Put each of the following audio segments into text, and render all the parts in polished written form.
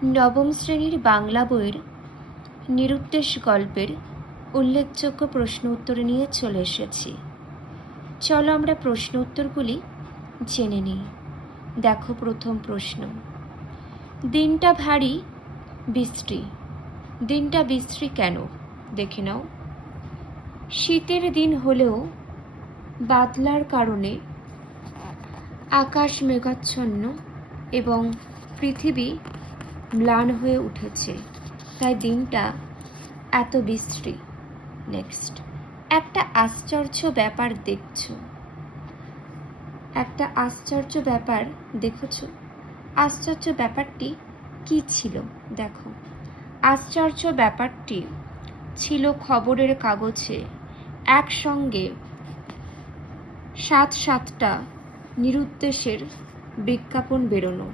নবম শ্রেণীর বাংলা বইয়ের নিরুদ্দেশ গল্পের উল্লেখযোগ্য প্রশ্ন উত্তর নিয়ে চলে এসেছি। চলো আমরা প্রশ্ন উত্তরগুলি জেনে নিই। দেখো প্রথম প্রশ্ন, দিনটা ভারী বিশ্রী। দিনটা বিশ্রী কেন? দেখে নাও। শীতের দিন হলেও বাদলার কারণে আকাশ মেঘাচ্ছন্ন এবং পৃথিবী ম্লান হয়ে উঠেছে, তাই দিনটা এত বিশ্রী। নেক্সট, একটা আশ্চর্য ব্যাপার দেখছো। একটা আশ্চর্য ব্যাপার দেখেছো। আশ্চর্য ব্যাপারটি কি ছিল? দেখো, আশ্চর্য ব্যাপারটি ছিল খবরের কাগজে একসঙ্গে 7টা নিরুদ্দেশের বিজ্ঞাপন বেরোনো।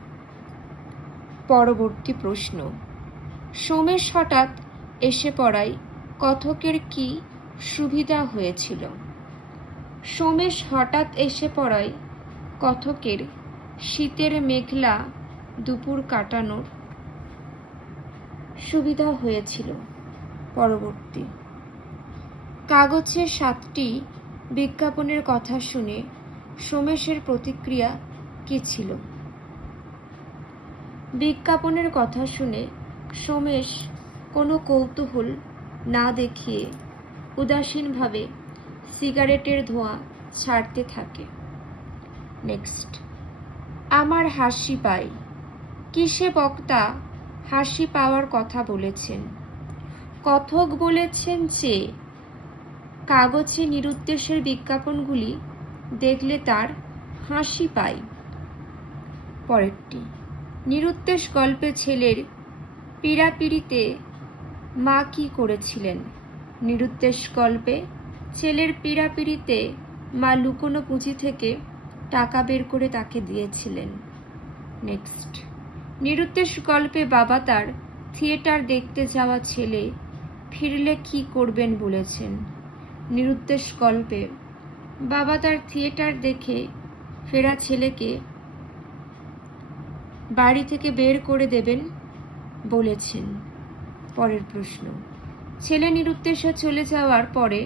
পরবর্তী প্রশ্ন, সোমেশ হঠাৎ এসে পড়ায় কথকের কি সুবিধা হয়েছিল? সোমেশ হঠাৎ এসে পড়ায় কথকের শীতের মেঘলা দুপুর কাটানোর সুবিধা হয়েছিল। পরবর্তী, কাগজে 7টি বিজ্ঞাপনের কথা শুনে সোমেশের প্রতিক্রিয়া কি ছিল? বিজ্ঞাপনের কথা শুনে সোমেশ কোনো কৌতূহল না দেখিয়ে উদাসীনভাবে সিগারেটের ধোঁয়া ছাড়তে থাকে। নেক্সট, আমার হাসি পায়। কিসে বক্তা হাসি পাওয়ার কথা বলেছেন? কথক বলেছেন যে কাগজে নিরুদ্দেশের বিজ্ঞাপনগুলি দেখলে তার হাসি পায়। পরেরটি, নিরুদ্দেশ গল্পে ছেলের পীড়াপিড়িতে মা কি করেছিলেন? নিরুদ্দেশ গল্পে ছেলের পীড়াপিড়িতে মা লুকোনো পুঁজি থেকে টাকা বের করে তাকে দিয়েছিলেন। নেক্সট, নিরুদ্দেশ গল্পে বাবা তার থিয়েটার দেখতে যাওয়া ছেলে ফিরলে কি করবেন বলেছেন? নিরুদ্দেশ গল্পে বাবা তার থিয়েটার দেখে ফেরা ছেলেকে বাড়ি থেকে বের করে দেবেন বলেছেন। পরের প্রশ্ন, ছেলে নিরুদ্দেশে চলে যাওয়ার পরে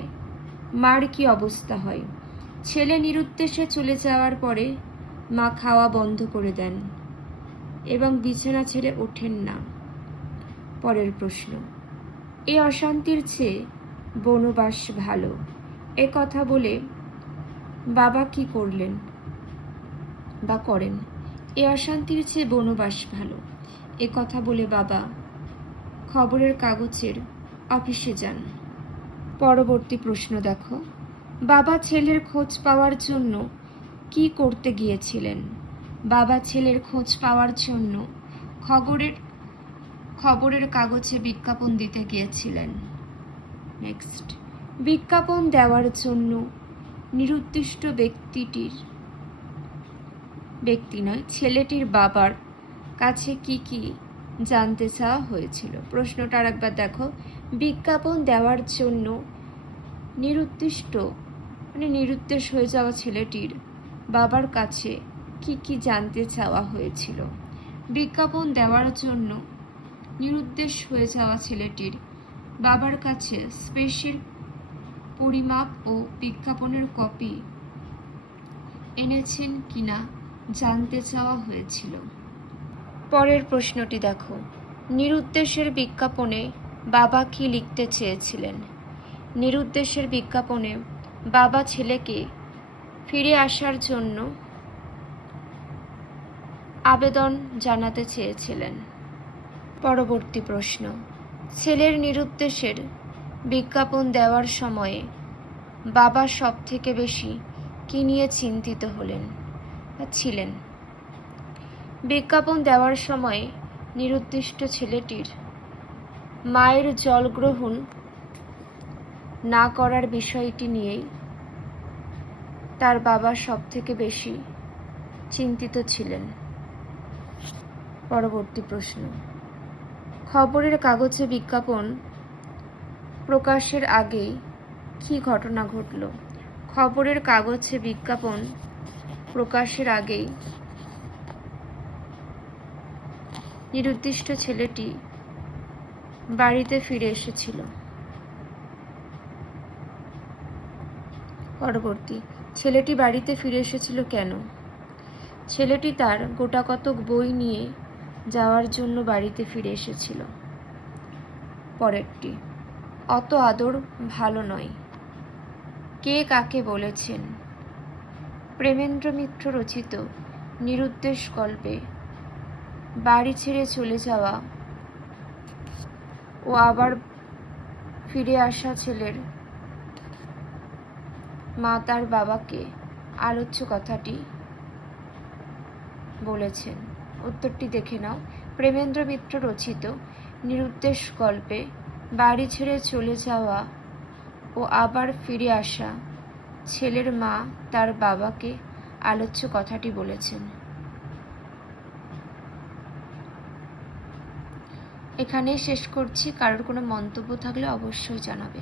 মার কি অবস্থা হয়? ছেলে নিরুদ্দেশে চলে যাওয়ার পরে মা খাওয়া বন্ধ করে দেন এবং বিছানা ছেড়ে ওঠেন না। পরের প্রশ্ন, এ অশান্তির চেয়ে বনবাস ভালো, এ কথা বলে বাবা কি করলেন বা করেন? এ অশান্তির চেয়ে বনবাস ভালো, এ কথা বলে বাবা খবরের কাগজের অফিসে যান। পরবর্তী প্রশ্ন দেখো, বাবা ছেলের খোঁজ পাওয়ার জন্য কি করতে গিয়েছিলেন? বাবা ছেলের খোঁজ পাওয়ার জন্য খবরের কাগজে বিজ্ঞাপন দিতে গিয়েছিলেন। নেক্সট, বিজ্ঞাপন দেওয়ার জন্য নিরুদ্দিষ্ট ছেলেটির বাবার কাছে কি কি জানতে চাওয়া হয়েছিল? প্রশ্নটা আরেকবার দেখো, বিজ্ঞাপন দেওয়ার জন্য নিরুদ্দেশ হয়ে যাওয়া ছেলেটির বাবার কাছে কি কি জানতে চাওয়া হয়েছিল? বিজ্ঞাপন দেওয়ার জন্য নিরুদ্দেশ হয়ে যাওয়া ছেলেটির বাবার কাছে স্পেসের পরিমাপ ও বিজ্ঞাপনের কপি এনেছেন কিনা জানতে চাওয়া হয়েছিল। পরের প্রশ্নটি দেখো, নিরুদ্দেশের বিজ্ঞাপনে বাবা কি লিখতে চেয়েছিলেন? নিরুদ্দেশের বিজ্ঞাপনে বাবা ছেলেকে ফিরে আসার জন্য আবেদন জানাতে চেয়েছিলেন। পরবর্তী প্রশ্ন, ছেলের নিরুদ্দেশের বিজ্ঞাপন দেওয়ার সময়ে বাবা সবথেকে বেশি কি নিয়ে চিন্তিত ছিলেন? বিজ্ঞাপন দেওয়ার সময় নিরুদ্দিষ্ট ছেলেটির মায়ের জল গ্রহণ না করার বিষয়টি নিয়েই তার বাবা সবথেকে বেশি চিন্তিত ছিলেন। পরবর্তী প্রশ্ন, খবরের কাগজে বিজ্ঞাপন প্রকাশের আগেই কি ঘটনা ঘটল? খবরের কাগজে বিজ্ঞাপন প্রকাশের আগেই নিরুদ্দিষ্ট ছেলেটি বাড়িতে ফিরে এসেছিল। পরবর্তী, ছেলেটি বাড়িতে ফিরে এসেছিল কেন? ছেলেটি তার গোটাকতক বই নিয়ে যাওয়ার জন্য বাড়িতে ফিরে এসেছিল। পরেরটি, অত আদর ভালো নয়। কে কাকে বলেছেন? প্রেমেন্দ্র মিত্র রচিত নিরুদ্দেশ গল্পে বাড়ি ছেড়ে চলে যাওয়া ও আবার ফিরে আসা ছেলের মা তার বাবাকে আলোচ্য কথাটি বলেছেন। উত্তরটি দেখে নাও। প্রেমেন্দ্র মিত্র রচিত নিরুদ্দেশ গল্পে বাড়ি ছেড়ে চলে যাওয়া ও আবার ফিরে আসা ছেলের মা তার বাবাকে আলোচ্য কথাটি বলেছেন। এখানেই শেষ করছি। কারোর কোনো মন্তব্য থাকলে অবশ্যই জানাবে।